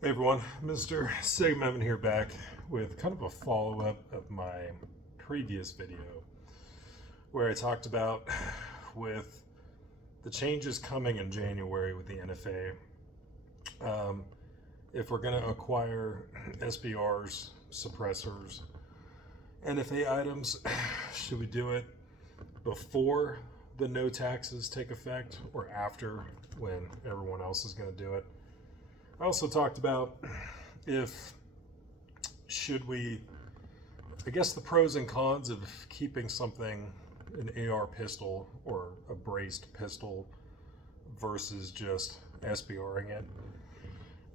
Hey everyone, Mr. Segment here back with kind of a follow-up of my previous video where I talked about with the changes coming in January with the NFA. If we're going to acquire SBRs, suppressors, NFA items, should we do it before the no taxes take effect or after when everyone else is going to do it? I also talked about if should we, I guess the pros and cons of keeping something, an AR pistol or a braced pistol versus just SBRing it.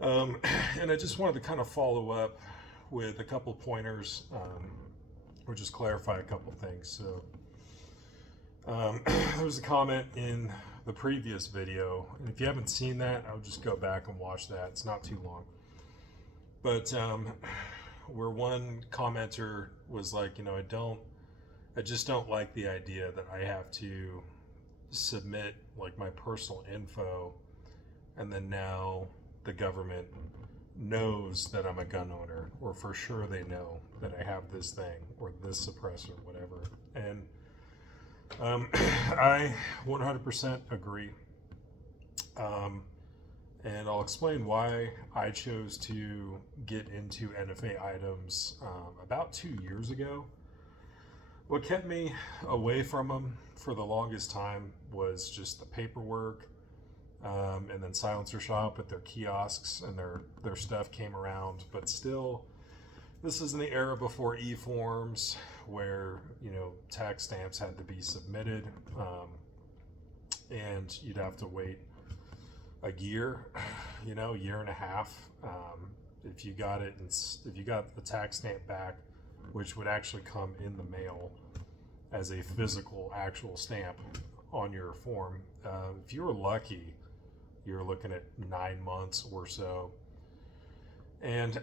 And I just wanted to kind of follow up with a couple pointers or just clarify a couple things. So there was a comment in the previous video, and if you haven't seen that, I would just go back and watch that. It's not too long. But where one commenter was like, I just don't like the idea that I have to submit like my personal info, and then now the government knows that I'm a gun owner, or for sure they know that I have this thing or this suppressor, whatever. And I 100% agree. And I'll explain why I chose to get into NFA items about 2 years ago. What kept me away from them for the longest time was just the paperwork, and then Silencer Shop at their kiosks and their stuff came around. But still, this is in the era before e-forms, where tax stamps had to be submitted, and you'd have to wait a year, year and a half, if you got it, and if you got the tax stamp back, which would actually come in the mail as a physical actual stamp on your form. If you were lucky, you're looking at 9 months or so, and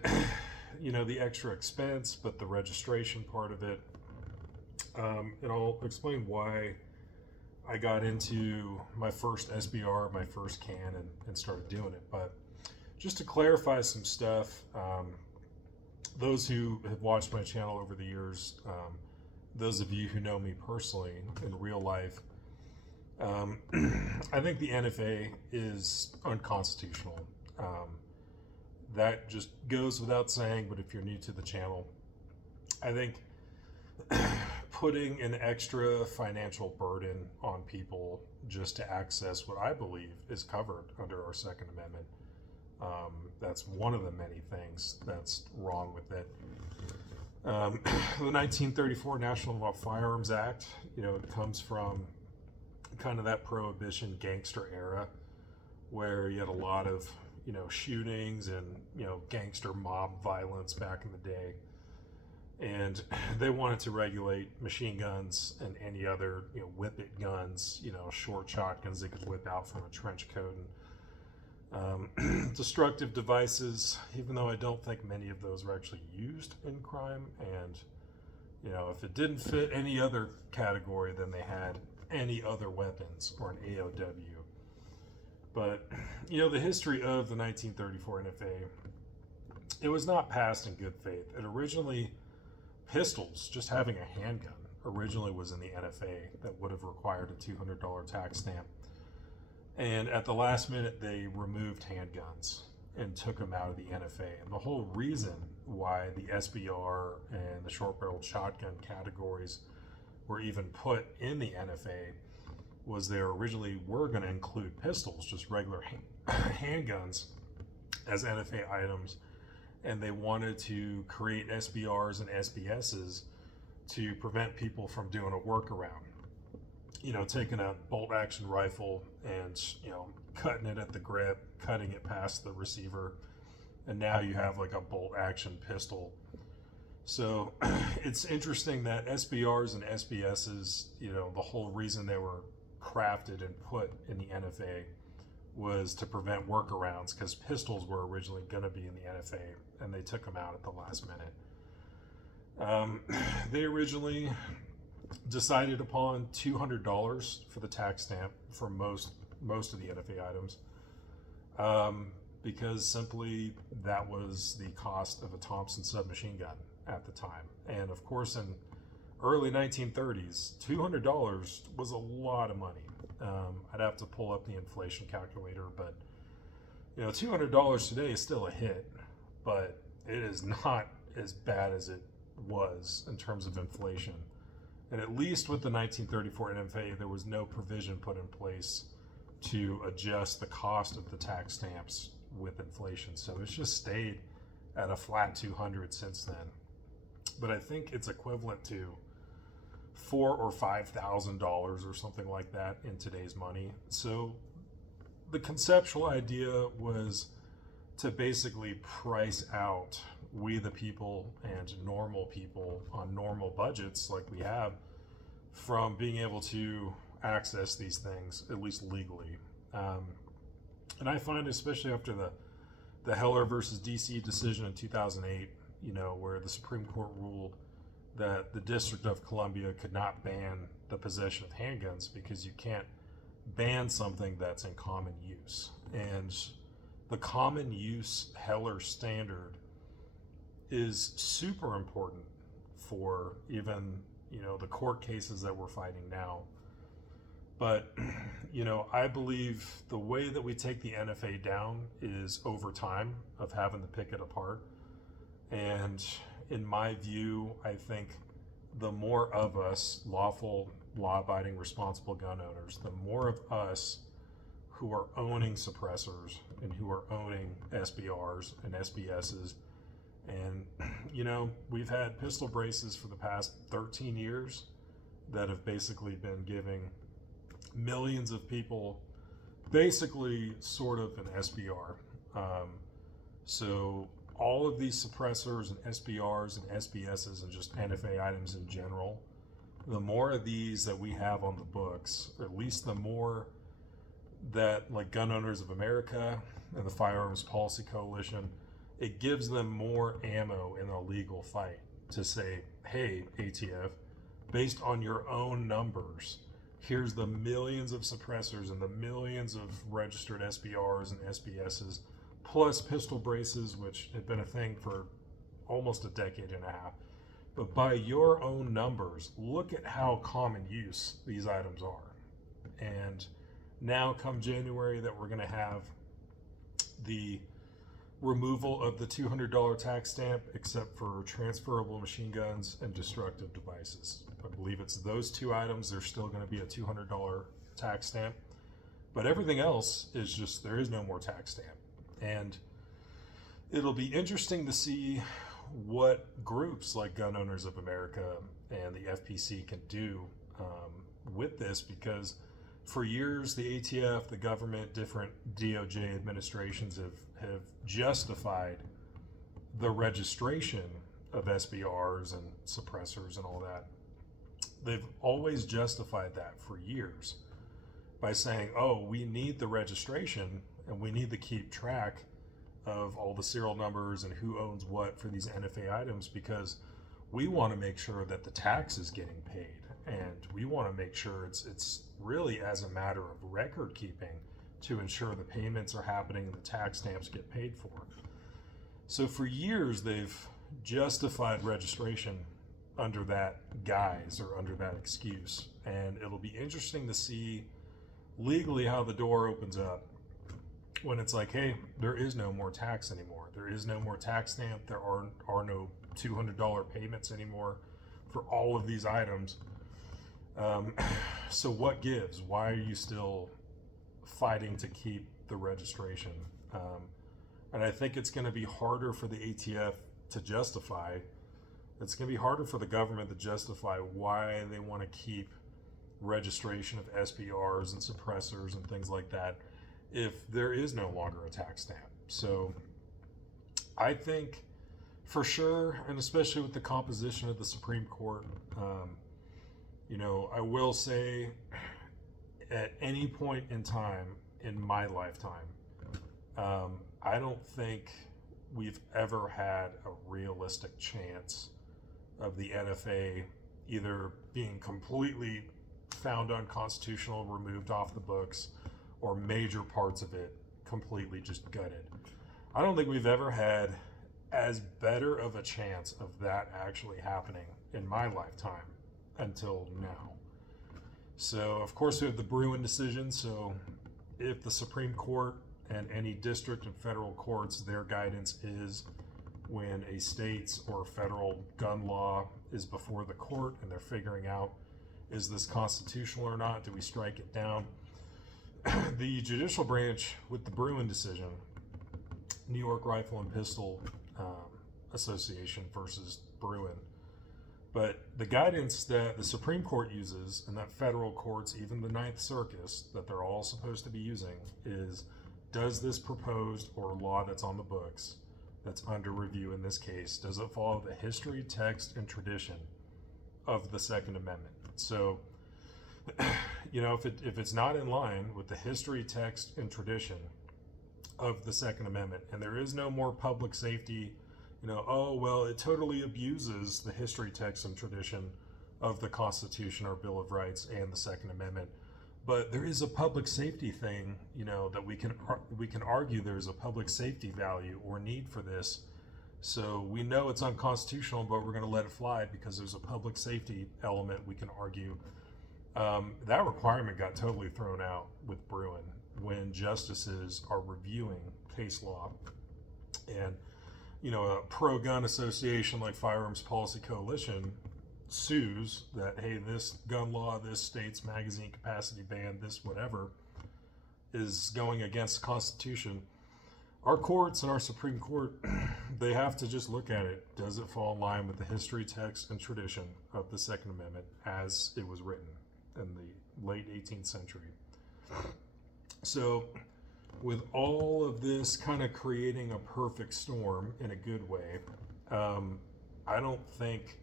the extra expense, but the registration part of it. And I'll explain why I got into my first SBR, my first can, and started doing it. But just to clarify some stuff, those who have watched my channel over the years, those of you who know me personally in real life, I think the NFA is unconstitutional. That just goes without saying, but if you're new to the channel, I think putting an extra financial burden on people just to access what I believe is covered under our Second Amendment, that's one of the many things that's wrong with it. The 1934 National Law Firearms Act, it comes from kind of that prohibition gangster era where you had a lot of shootings and gangster mob violence back in the day, and they wanted to regulate machine guns and any other whip-it guns, short shotguns they could whip out from a trench coat, and destructive devices, even though I don't think many of those were actually used in crime. And if it didn't fit any other category, then they had any other weapons or an AOW. But, the history of the 1934 NFA, it was not passed in good faith. It originally, pistols, just having a handgun, originally was in the NFA that would have required a $200 tax stamp. And at the last minute, they removed handguns and took them out of the NFA. And the whole reason why the SBR and the short-barreled shotgun categories were even put in the NFA was they originally were going to include pistols, just regular handguns, as NFA items, and they wanted to create SBRs and SBSs to prevent people from doing a workaround. Taking a bolt action rifle and cutting it at the grip, cutting it past the receiver, and now you have like a bolt action pistol. So it's interesting that SBRs and SBSs, the whole reason they were crafted and put in the NFA was to prevent workarounds, because pistols were originally going to be in the NFA and they took them out at the last minute. They originally decided upon $200 for the tax stamp for most of the NFA items. because simply that was the cost of a Thompson submachine gun at the time. And of course, in early 1930s, $200 was a lot of money. I'd have to pull up the inflation calculator, but $200 today is still a hit, but it is not as bad as it was in terms of inflation. And at least with the 1934 NFA, there was no provision put in place to adjust the cost of the tax stamps with inflation. So it's just stayed at a flat 200 since then. But I think it's equivalent to $4,000 or $5,000 or something like that in today's money. So the conceptual idea was to basically price out we the people and normal people on normal budgets like we have from being able to access these things, at least legally. And I find, especially after the Heller versus DC decision in 2008, where the Supreme Court ruled that the District of Columbia could not ban the possession of handguns because you can't ban something that's in common use. And the common use Heller standard is super important for even, the court cases that we're fighting now. But, I believe the way that we take the NFA down is over time of having to pick it apart. And in my view, I think the more of us lawful, law-abiding, responsible gun owners, the more of us who are owning suppressors and who are owning SBRs and SBSs. And, we've had pistol braces for the past 13 years that have basically been giving millions of people basically sort of an SBR. So all of these suppressors and SBRs and SBSs and just NFA items in general, the more of these that we have on the books, or at least the more that like Gun Owners of America and the Firearms Policy Coalition, it gives them more ammo in a legal fight to say, hey, ATF, based on your own numbers, here's the millions of suppressors and the millions of registered SBRs and SBSs, plus pistol braces, which had been a thing for almost a decade and a half. But by your own numbers, look at how common use these items are. And now come January that we're going to have the removal of the $200 tax stamp except for transferable machine guns and destructive devices. I believe it's those two items. There's still going to be a $200 tax stamp, but everything else is just, there is no more tax stamp. And it'll be interesting to see what groups like Gun Owners of America and the FPC can do with this, because for years the ATF, the government, different DOJ administrations have justified the registration of SBRs and suppressors and all that. They've always justified that for years by saying, oh, we need the registration and we need to keep track of all the serial numbers and who owns what for these NFA items, because we want to make sure that the tax is getting paid, and we want to make sure it's really as a matter of record keeping to ensure the payments are happening and the tax stamps get paid for. So for years they've justified registration under that guise or under that excuse, and it'll be interesting to see legally how the door opens up when it's like, hey, there is no more tax anymore. There is no more tax stamp. There are no $200 payments anymore for all of these items. So what gives? Why are you still fighting to keep the registration? And I think it's going to be harder for the ATF to justify. It's going to be harder for the government to justify why they want to keep registration of SBRs and suppressors and things like that if there is no longer a tax stamp. So I think for sure, and especially with the composition of the Supreme Court, I will say at any point in time in my lifetime, I don't think we've ever had a realistic chance of the NFA either being completely found unconstitutional, removed off the books, or major parts of it completely just gutted. I don't think we've ever had as better of a chance of that actually happening in my lifetime until now. So, of course, we have the Bruin decision. So, if the Supreme Court and any district and federal courts, their guidance is when a state's or federal gun law is before the court and they're figuring out, is this constitutional or not? Do we strike it down? The judicial branch with the Bruin decision, New York Rifle and Pistol Association versus Bruin. But the guidance that the Supreme Court uses and that federal courts, even the Ninth Circus, that they're all supposed to be using is, does this proposed or law that's on the books, that's under review in this case, does it follow the history, text, and tradition of the Second Amendment? So, if it's not in line with the history, text, and tradition of the Second Amendment, and there is no more public safety, oh, well, it totally abuses the history, text, and tradition of the Constitution, our Bill of Rights, and the Second Amendment. But there is a public safety thing, that we can argue there's a public safety value or need for this. So we know it's unconstitutional, but we're going to let it fly because there's a public safety element we can argue. That requirement got totally thrown out with Bruin when justices are reviewing case law. And, a pro-gun association like Firearms Policy Coalition sues that, hey, this gun law, this state's magazine capacity ban, this whatever, is going against the Constitution. Our courts and our Supreme Court, they have to just look at it. Does it fall in line with the history, text, and tradition of the Second Amendment as it was written in the late 18th century? So, with all of this kind of creating a perfect storm in a good way, I don't think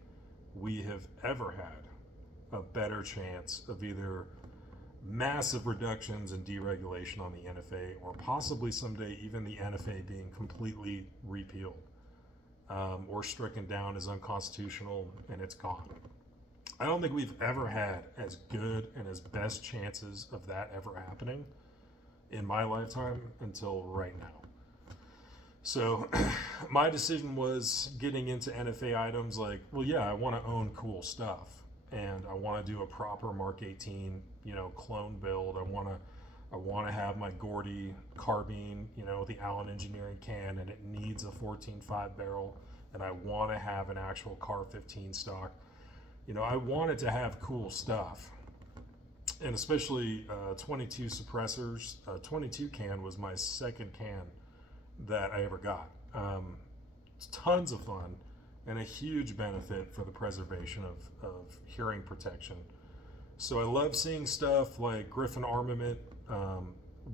we have ever had a better chance of either massive reductions in deregulation on the NFA or possibly someday even the NFA being completely repealed or stricken down as unconstitutional and it's gone. I don't think we've ever had as good and as best chances of that ever happening in my lifetime until right now. So my decision was getting into NFA items like, well, yeah, I want to own cool stuff and I want to do a proper Mark 18, clone build. I want to have my Gordy carbine, the Allen Engineering can, and it needs a 14.5 barrel, and I want to have an actual Car 15 stock. I wanted to have cool stuff. And especially 22 suppressors. 22 can was my second can that I ever got. Tons of fun and a huge benefit for the preservation of hearing protection. So I love seeing stuff like Griffin Armament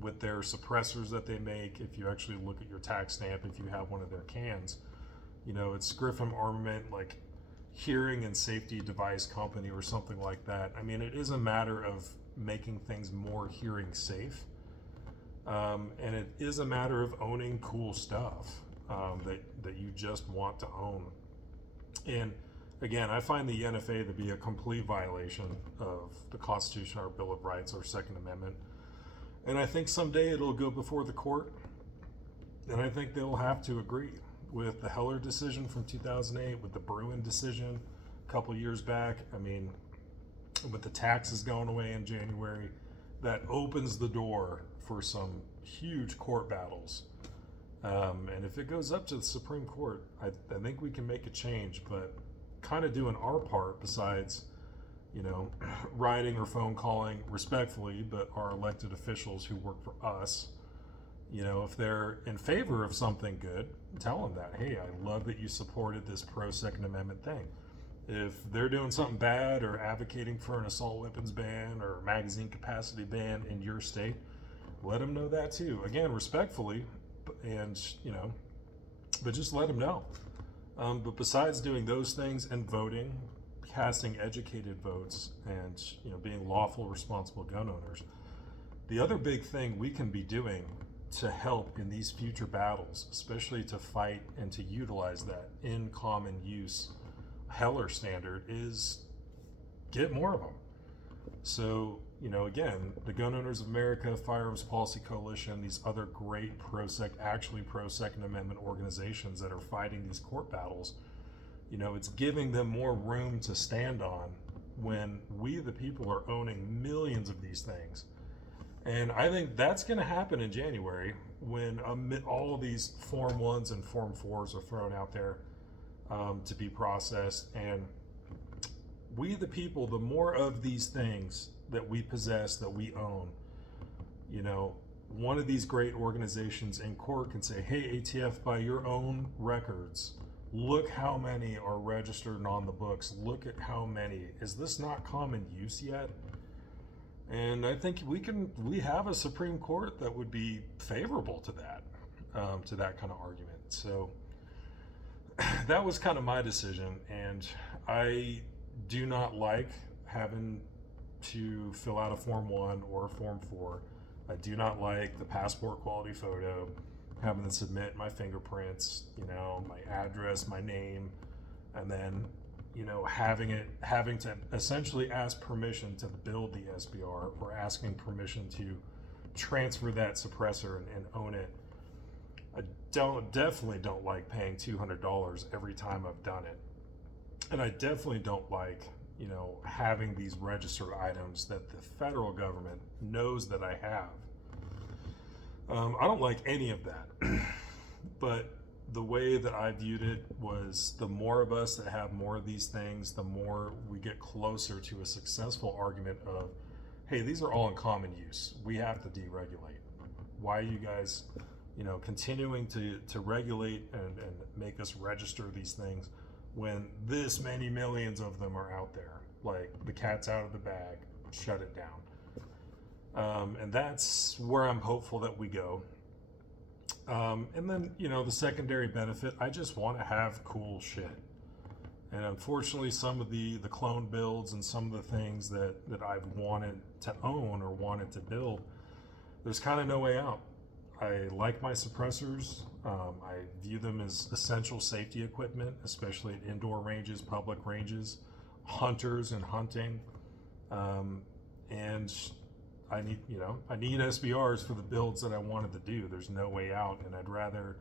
with their suppressors that they make. If you actually look at your tax stamp, if you have one of their cans, it's Griffin Armament, like Hearing and Safety Device Company or something like that. I mean, it is a matter of making things more hearing safe. And it is a matter of owning cool stuff that you just want to own. And again, I find the NFA to be a complete violation of the Constitution, our Bill of Rights, our Second Amendment. And I think someday it'll go before the court, and I think they'll have to agree with the Heller decision from 2008, with the Bruin decision a couple years back. I mean, with the taxes going away in January, that opens the door for some huge court battles. And if it goes up to the Supreme Court, I think we can make a change, but kind of doing our part besides, writing or phone calling respectfully, but our elected officials who work for us, if they're in favor of something good, tell them that, hey, I love that you supported this pro-Second Amendment thing. If they're doing something bad or advocating for an assault weapons ban or magazine capacity ban in your state, let them know that too. Again, respectfully, and but just let them know. But besides doing those things and voting, casting educated votes, and being lawful, responsible gun owners, the other big thing we can be doing to help in these future battles, especially to fight and to utilize that in common use Heller standard, is get more of them. So again, the Gun Owners of America, Firearms Policy Coalition, these other great actually pro-Second Amendment organizations that are fighting these court battles, it's giving them more room to stand on when we, the people, are owning millions of these things. And I think that's going to happen in January when all these Form 1s and Form 4s are thrown out there to be processed. And we, the people, the more of these things that we possess, that we own, one of these great organizations in court can say, hey, ATF, by your own records, look how many are registered and on the books. Look at how many. Is this not common use yet? And I think we have a Supreme Court that would be favorable to that kind of argument. So that was kind of my decision. And I do not like having to fill out a Form 1 or a Form 4. I do not like the passport quality photo, having to submit my fingerprints, my address, my name, and then, having to essentially ask permission to build the SBR or asking permission to transfer that suppressor and own it. I definitely don't like paying $200 every time I've done it. And I definitely don't like, having these registered items that the federal government knows that I have. I don't like any of that. But the way that I viewed it was, the more of us that have more of these things, the more we get closer to a successful argument of, hey, these are all in common use. We have to deregulate. Why are you guys, continuing to regulate and make us register these things when this many millions of them are out there? Like, the cat's out of the bag, shut it down. And that's where I'm hopeful that we go. And then, the secondary benefit, I just want to have cool shit. And unfortunately, some of the clone builds and some of the things that I've wanted to own or wanted to build, there's kind of no way out. I like my suppressors. I view them as essential safety equipment, especially at indoor ranges, public ranges, hunters and hunting. And I need SBRs for the builds that I wanted to do. There's no way out, and I'd rather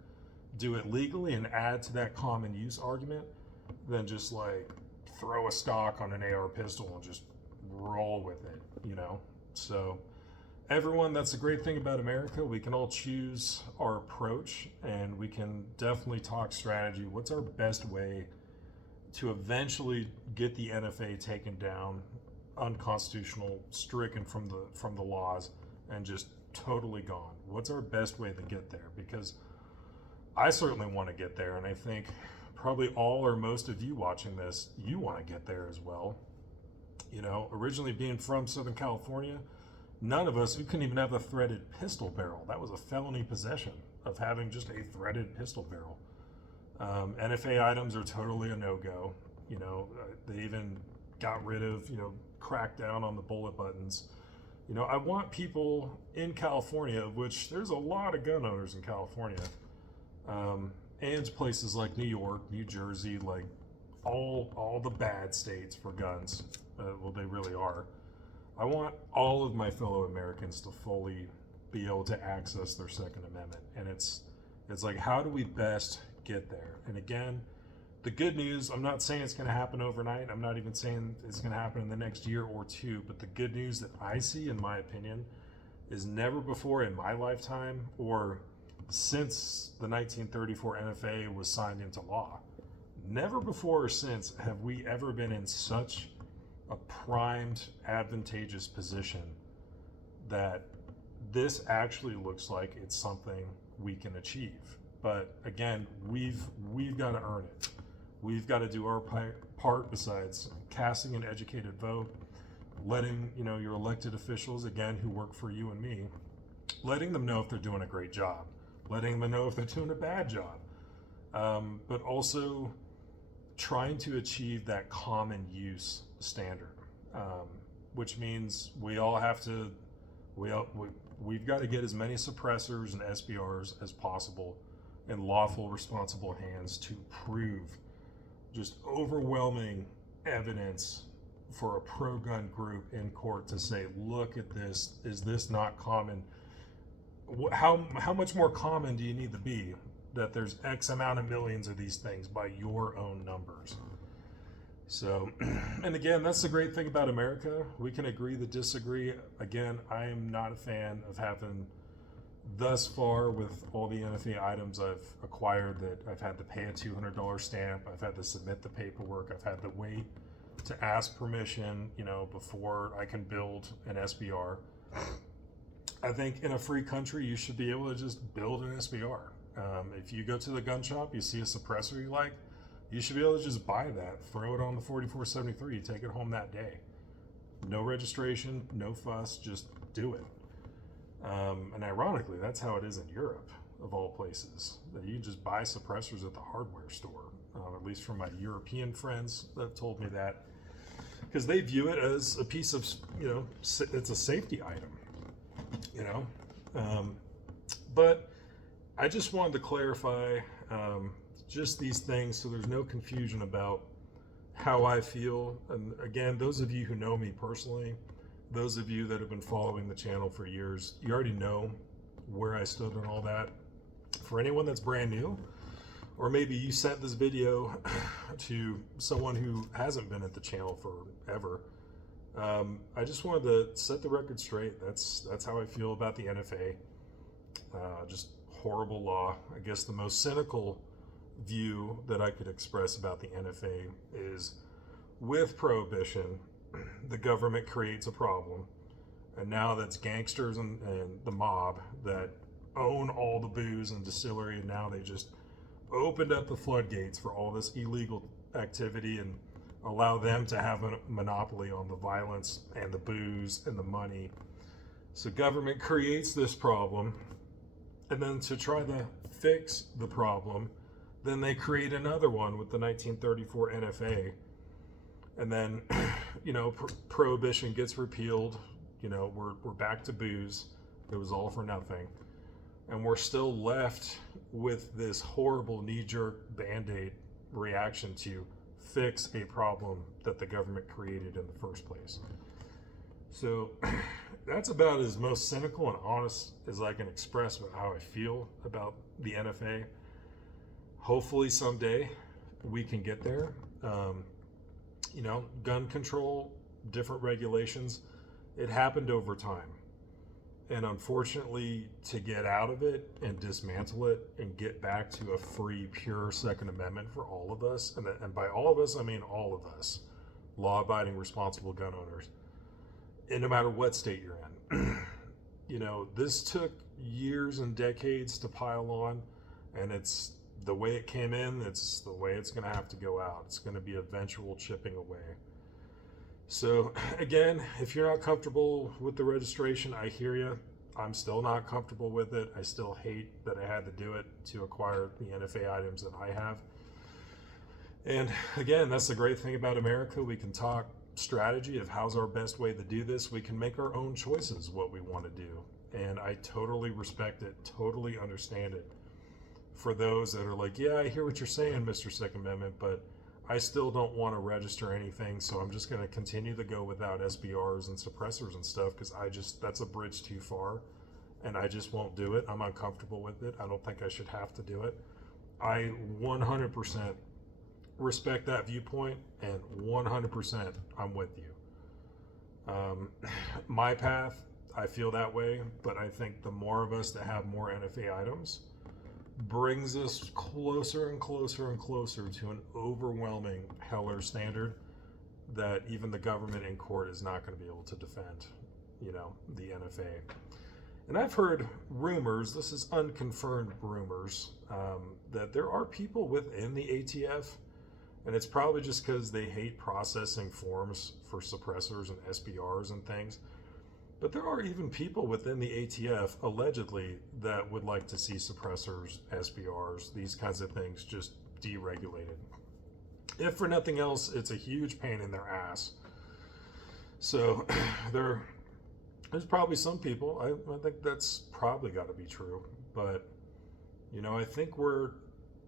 do it legally and add to that common use argument than just like throw a stock on an AR pistol and just roll with it, So everyone, that's the great thing about America. We can all choose our approach, and we can definitely talk strategy. What's our best way to eventually get the NFA taken down, unconstitutional, stricken from the laws, and just totally gone? What's our best way to get there? Because I certainly want to get there, and I think probably all or most of you watching this, you want to get there as well. Originally being from Southern California, none of us, we couldn't even have a threaded pistol barrel. That was a felony possession of having just a threaded pistol barrel. NFA items are totally a no-go. They even got rid of, cracked down on the bullet buttons. I want people in California, of which there's a lot of gun owners in California, and places like New York, New Jersey, like all the bad states for guns. Well, they really are. I want all of my fellow Americans to fully be able to access their Second Amendment. And it's like, how do we best get there? And again, the good news, I'm not saying it's going to happen overnight. I'm not even saying it's going to happen in the next year or two. But the good news that I see, in my opinion, is never before in my lifetime, or since the 1934 NFA was signed into law, never before or since have we ever been in such a primed, advantageous position that this actually looks like it's something we can achieve. But again, we've got to earn it. We've got to do our part besides casting an educated vote, letting your elected officials, again, who work for you and me, letting them know if they're doing a great job, letting them know if they're doing a bad job, but also trying to achieve that common use standard, which means we've got to get as many suppressors and SBRs as possible in lawful, responsible hands to prove just overwhelming evidence for a pro-gun group in court to say, look at this, is this not common? How much more common do you need to be that there's X amount of millions of these things by your own numbers? So, and again, that's the great thing about America. We can agree to disagree. Again, I am not a fan of having, thus far with all the NFA items I've acquired, that I've had to pay a $200 stamp, I've had to submit the paperwork, I've had to wait to ask permission, before I can build an SBR. I think in a free country, you should be able to just build an SBR. If you go to the gun shop, you see a suppressor you like, you should be able to just buy that, throw it on the 4473, take it home that day. No registration, no fuss, just do it. And ironically, that's how it is in Europe, of all places. That you just buy suppressors at the hardware store, at least from my European friends that have told me that, because they view it as a piece of, it's a safety item, But I just wanted to clarify just these things so there's no confusion about how I feel. And again, those of you who know me personally, those of you that have been following the channel for years, you already know where I stood on all that. For anyone that's brand new, or maybe you sent this video to someone who hasn't been at the channel forever, I just wanted to set the record straight. That's how I feel about the NFA. Just horrible law. I guess the most cynical view that I could express about the NFA is, with prohibition, the government creates a problem, and now that's gangsters and the mob that own all the booze and distillery, and now they just opened up the floodgates for all this illegal activity and allow them to have a monopoly on the violence and the booze and the money. So government creates this problem, and then to try to fix the problem, then they create another one with the 1934 NFA. And then, prohibition gets repealed. We're back to booze. It was all for nothing. And we're still left with this horrible knee-jerk Band-Aid reaction to fix a problem that the government created in the first place. So that's about as most cynical and honest as I can express about how I feel about the NFA. Hopefully someday we can get there. Gun control, different regulations, it happened over time. And unfortunately, to get out of it and dismantle it and get back to a free, pure Second Amendment for all of us, and by all of us, I mean all of us, law-abiding, responsible gun owners, and no matter what state you're in. This took years and decades to pile on, and it's the way it came in, it's the way it's going to have to go out. It's going to be eventual chipping away. So again, if you're not comfortable with the registration, I hear you. I'm still not comfortable with it. I still hate that I had to do it to acquire the NFA items that I have. And again, that's the great thing about America. We can talk strategy of how's our best way to do this. We can make our own choices what we want to do. And I totally respect it, totally understand it. For those that are like, yeah, I hear what you're saying, Mr. Second Amendment, but I still don't want to register anything, so I'm just going to continue to go without SBRs and suppressors and stuff, because that's a bridge too far, and I just won't do it. I'm uncomfortable with it. I don't think I should have to do it. I 100% respect that viewpoint, and 100% I'm with you. My path, I feel that way, but I think the more of us that have more NFA items brings us closer and closer and closer to an overwhelming Heller standard that even the government in court is not going to be able to defend, the NFA. And I've heard rumors, this is unconfirmed rumors, that there are people within the ATF, and it's probably just because they hate processing forms for suppressors and SBRs and things. But there are even people within the ATF, allegedly, that would like to see suppressors, SBRs, these kinds of things just deregulated. If for nothing else, it's a huge pain in their ass. So there's probably some people, I think that's probably got to be true. But, I think we're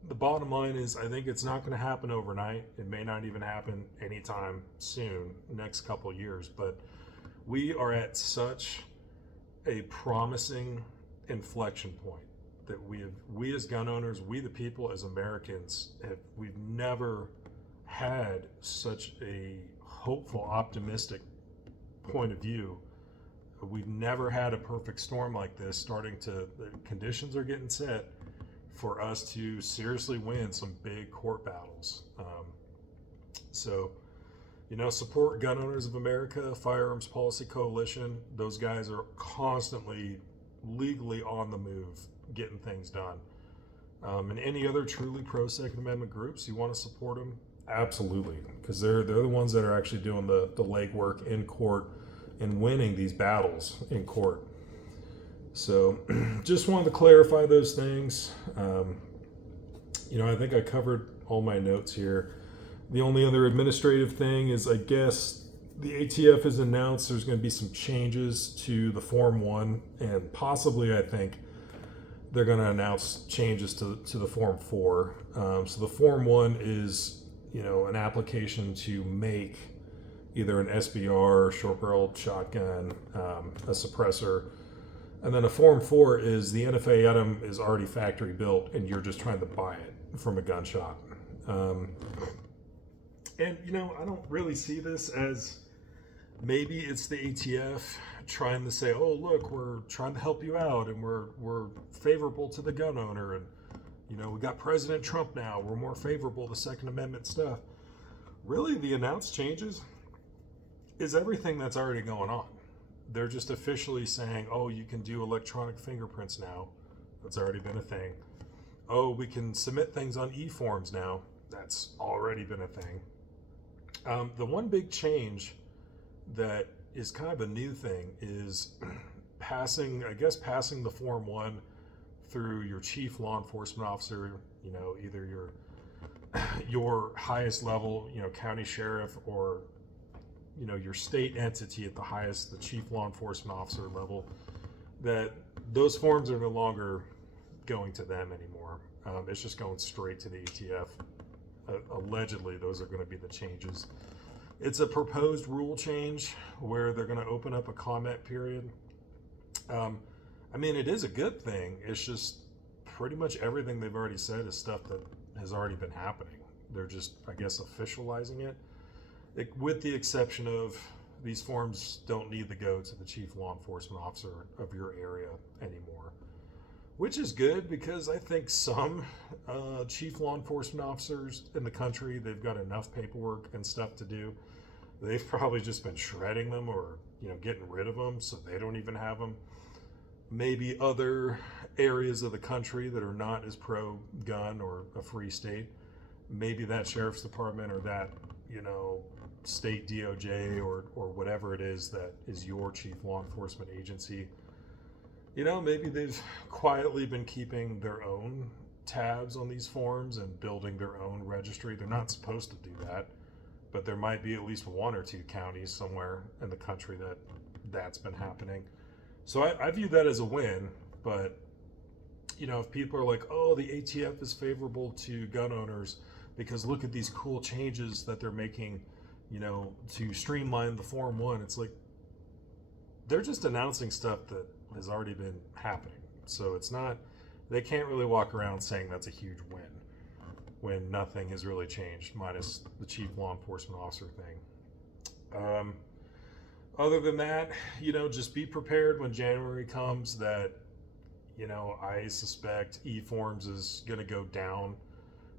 the bottom line is I think it's not going to happen overnight. It may not even happen anytime soon, next couple of years, but we are at such a promising inflection point that we as gun owners, we the people as Americans, we've never had such a hopeful, optimistic point of view. We've never had a perfect storm like this. The conditions are getting set for us to seriously win some big court battles. So, support Gun Owners of America, Firearms Policy Coalition. Those guys are constantly legally on the move, getting things done. And any other truly pro Second Amendment groups, you want to support them? Absolutely, because they're the ones that are actually doing the legwork in court and winning these battles in court. So just wanted to clarify those things. I think I covered all my notes here. The only other administrative thing is, I guess the ATF has announced there's going to be some changes to the Form 1, and possibly I think they're going to announce changes to the Form 4. So the Form 1 is, an application to make either an SBR, short-barreled shotgun, a suppressor. And then a Form 4 is the NFA item is already factory built and you're just trying to buy it from a gun shop. And, I don't really see this as maybe it's the ATF trying to say, oh, look, we're trying to help you out and we're favorable to the gun owner. And, we got President Trump now. We're more favorable to Second Amendment stuff. Really, the announced changes is everything that's already going on. They're just officially saying, oh, you can do electronic fingerprints now. That's already been a thing. Oh, we can submit things on e-forms now. That's already been a thing. The one big change that is kind of a new thing is passing the Form 1 through your chief law enforcement officer, either your highest level, county sheriff, or your state entity at the highest, the chief law enforcement officer level, that those forms are no longer going to them anymore. It's just going straight to the ATF. Allegedly, those are going to be the changes. It's a proposed rule change where they're going to open up a comment period. It is a good thing. It's just pretty much everything they've already said is stuff that has already been happening. They're just, I guess, officializing it. With the exception of these forms don't need to go to the chief law enforcement officer of your area anymore, which is good because I think some chief law enforcement officers in the country, they've got enough paperwork and stuff to do. They've probably just been shredding them or getting rid of them so they don't even have them. Maybe other areas of the country that are not as pro-gun or a free state, maybe that sheriff's department or that state DOJ or whatever it is that is your chief law enforcement agency, maybe they've quietly been keeping their own tabs on these forms and building their own registry. They're not supposed to do that, but there might be at least one or two counties somewhere in the country that's been happening. So I view that as a win, but if people are like, oh, the ATF is favorable to gun owners because look at these cool changes that they're making, to streamline the Form 1. It's like, they're just announcing stuff that has already been happening. So they can't really walk around saying that's a huge win when nothing has really changed, minus the chief law enforcement officer thing. Other than that, just be prepared when January comes that, I suspect e-forms is going to go down.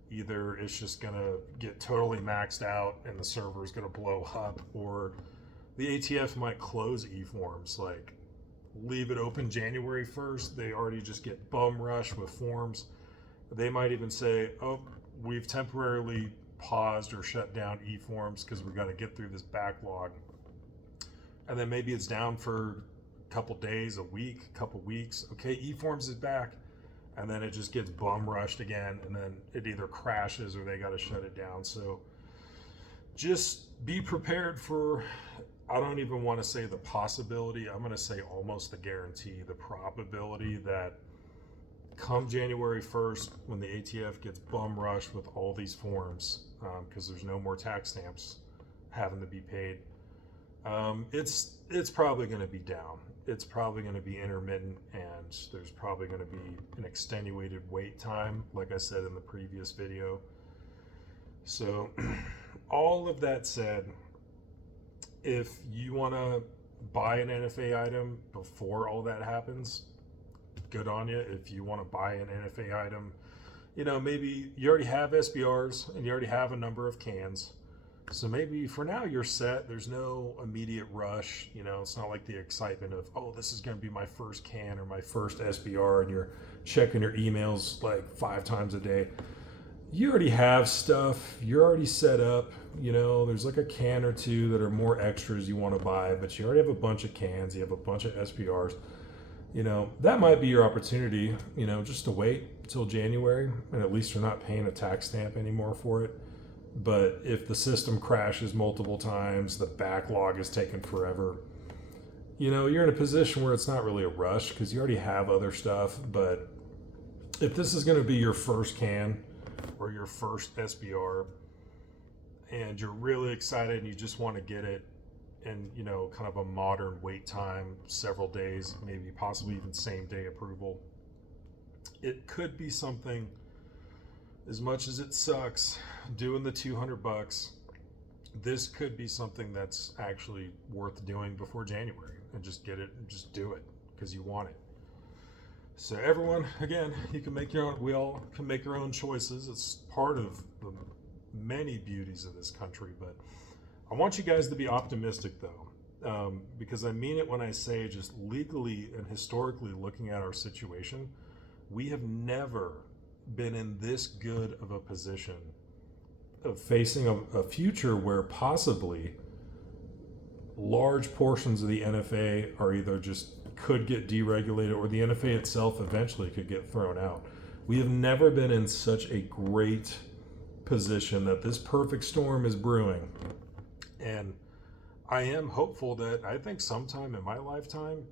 Either it's just going to get totally maxed out and the server is going to blow up, or the ATF might close e-forms, like leave it open January 1st. They already just get bum rush with forms. They might even say, oh, we've temporarily paused or shut down e-forms because we've got to get through this backlog. And then maybe it's down for a couple days, a week, a couple weeks. Okay, e-forms is back. And then it just gets bum rushed again, and then it either crashes or they got to shut it down. So just be prepared for, I don't even want to say the possibility, I'm going to say almost the guarantee, the probability that come January 1st, when the ATF gets bum rushed with all these forms, because there's no more tax stamps having to be paid, it's probably going to be down. It's probably going to be intermittent, and there's probably going to be an extenuated wait time, like I said in the previous video. So all of that said, if you want to buy an NFA item before all that happens, good on you. If you want to buy an NFA item, maybe you already have SBRs and you already have a number of cans. So maybe for now you're set. There's no immediate rush. It's not like the excitement of, oh, this is going to be my first can or my first SBR, and you're checking your emails like 5 times a day. You already have stuff. You're already set up. There's like a can or two that are more extras you want to buy, but you already have a bunch of cans. You have a bunch of SBRs. That might be your opportunity, just to wait till January, and at least you're not paying a tax stamp anymore for it. But if the system crashes multiple times, the backlog is taking forever, you're in a position where it's not really a rush because you already have other stuff. But if this is going to be your first can or your first SBR and you're really excited and you just want to get it in, kind of a modern wait time, several days, maybe possibly even same day approval, it could be something. As much as it sucks doing the $200, this could be something that's actually worth doing before January, and just get it and just do it because you want it. So everyone, again, you can make your own. We all can make our own choices. It's part of the many beauties of this country. But I want you guys to be optimistic, though, because I mean it when I say, just legally and historically looking at our situation, we have never been in this good of a position of facing a future where possibly large portions of the NFA are either just could get deregulated, or the NFA itself eventually could get thrown out. We have never been in such a great position that this perfect storm is brewing. And I am hopeful that I think sometime in my lifetime,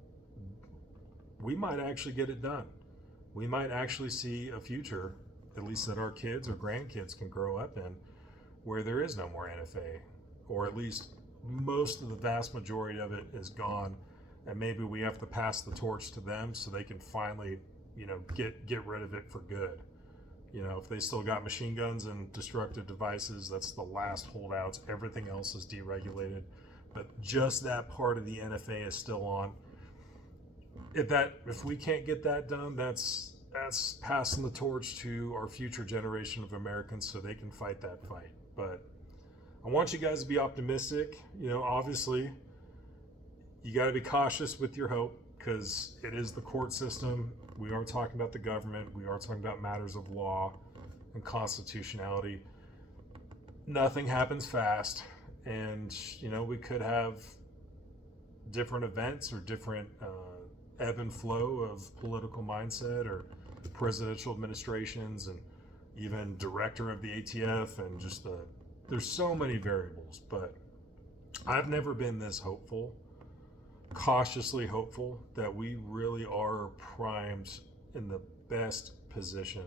we might actually get it done. We might actually see a future, at least that our kids or grandkids can grow up in, where there is no more NFA, or at least most of the vast majority of it is gone, and maybe we have to pass the torch to them so they can finally, get rid of it for good. If they still got machine guns and destructive devices, that's the last holdouts. Everything else is deregulated, but just that part of the NFA is still on. If we can't get that done, that's passing the torch to our future generation of Americans so they can fight that fight. But I want you guys to be optimistic. Obviously, you got to be cautious with your hope, because it is the court system. We are talking about the government. We are talking about matters of law and constitutionality. Nothing happens fast, and we could have different events or different ebb and flow of political mindset, or presidential administrations, and even director of the ATF, and just there's so many variables. But I've never been this hopeful, cautiously hopeful, that we really are primed in the best position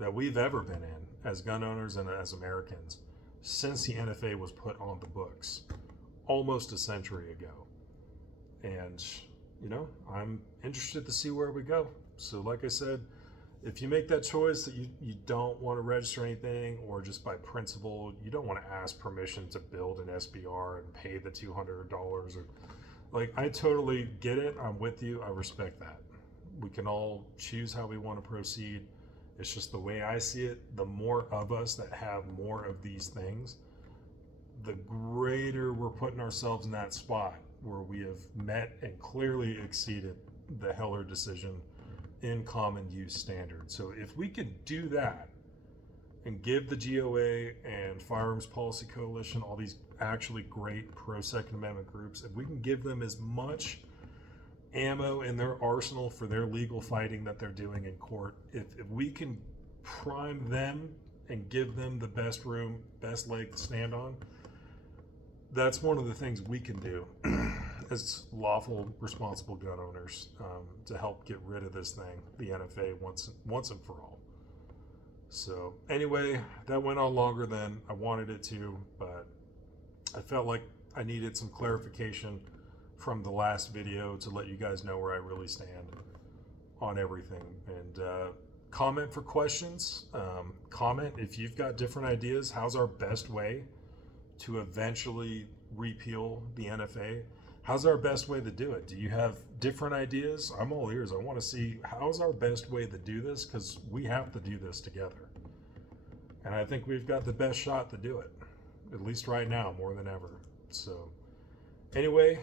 that we've ever been in as gun owners and as Americans since the NFA was put on the books almost a century ago. And I'm interested to see where we go. So like I said, if you make that choice that you don't want to register anything, or just by principle, you don't want to ask permission to build an SBR and pay the $200, or I totally get it. I'm with you. I respect that. We can all choose how we want to proceed. It's just the way I see it. The more of us that have more of these things, the greater we're putting ourselves in that spot where we have met and clearly exceeded the Heller decision in common use standard. So if we could do that and give the GOA and Firearms Policy Coalition, all these actually great pro-Second Amendment groups, if we can give them as much ammo in their arsenal for their legal fighting that they're doing in court, if we can prime them and give them the best room, best leg to stand on, that's one of the things we can do as lawful, responsible gun owners to help get rid of this thing, the NFA, once and for all. So anyway, that went on longer than I wanted it to, but I felt like I needed some clarification from the last video to let you guys know where I really stand on everything. And comment for questions. Comment if you've got different ideas. How's our best way to eventually repeal the NFA? How's our best way to do it? Do you have different ideas? I'm all ears. I want to see how's our best way to do this, because we have to do this together. And I think we've got the best shot to do it, at least right now, more than ever. So anyway,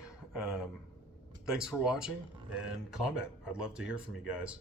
thanks for watching, and comment. I'd love to hear from you guys.